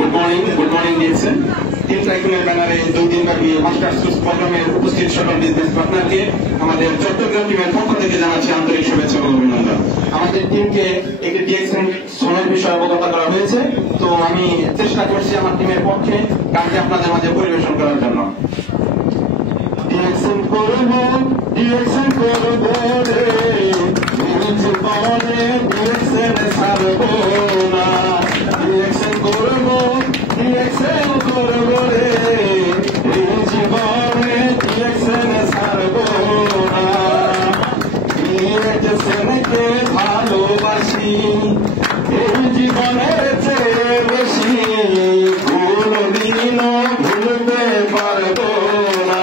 Good morning দিয়েছেন। Team ট্রাইকুনের ব্যানারে 2 দিনব্যাপী মাস্টার্স প্রোগ্রামের উপস্থিত সকল বিজনেস পার্টনারকে আমাদের চট্টগ্রাম টিমের পক্ষ থেকে জানাচ্ছি আন্তরিক শুভেচ্ছা ও অভিনন্দন। আমাদের টিমকে একটি ডিএক্সএন সোনার বিষয়ে অবগত করা হয়েছে, তো আমি চেষ্টা করছি আমার টিমের পক্ষে গানটি আপনাদের মাঝে পরিবেশন করার জন্য। ডিএক্সএন করব রে, জীবনে ডিএক্সএন ছাড়ব না। ডিএক্সএন করব রে, জীবনে ডিএক্সএন ছাড়ব না। ডিএক্সএনকে ভালোবাসি এই জীবনের চেয়ে বেশি, কোনদিনও ভুলতে পারবো না।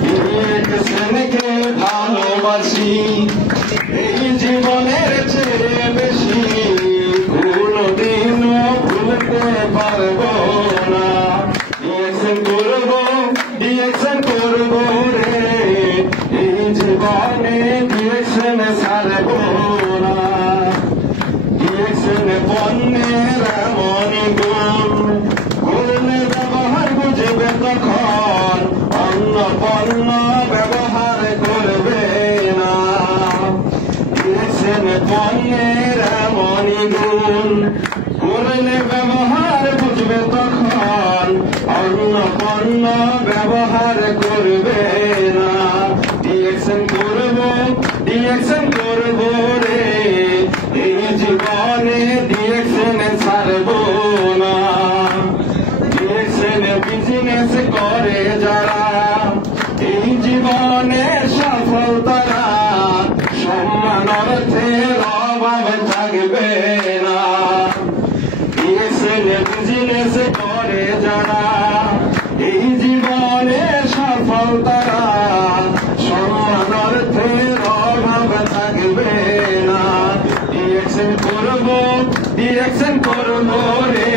ডিএক্সএনকে ভালোবাসি এই জীবনের চেয়ে বেশি, কোনদিনও ভুলতে পারবো না। ডিএক্সএন করব রে, এই জীবনে ডিএক্সএন ছাড়ব না। ডিএক্সএন পণ্যের এমন গুণ, করলে ব্যবহার বুঝবে তখন অন্য পণ্য ব্যবহার করবে না। ডিএক্সএন পণ্যের এমন গুণ, করলে ব্যবহার বুঝবে তখন অন্য পণ্য ব্যবহার করবে না। ডিএক্সএন করব রে, এই জীবনে ডিএক্সএন ছাড়ব না। ডিএক্সএন বিজনেস করে যারা, এই জীবনে সফল তারা, সম্মান অর্থের অভাব থাকবে না। ডিএক্সএন বিজনেস করে যারা, এই জীবনে সফল তারা, সম্মান অর্থের অভাব থাকবে না। ডিএক্সএন করব রে,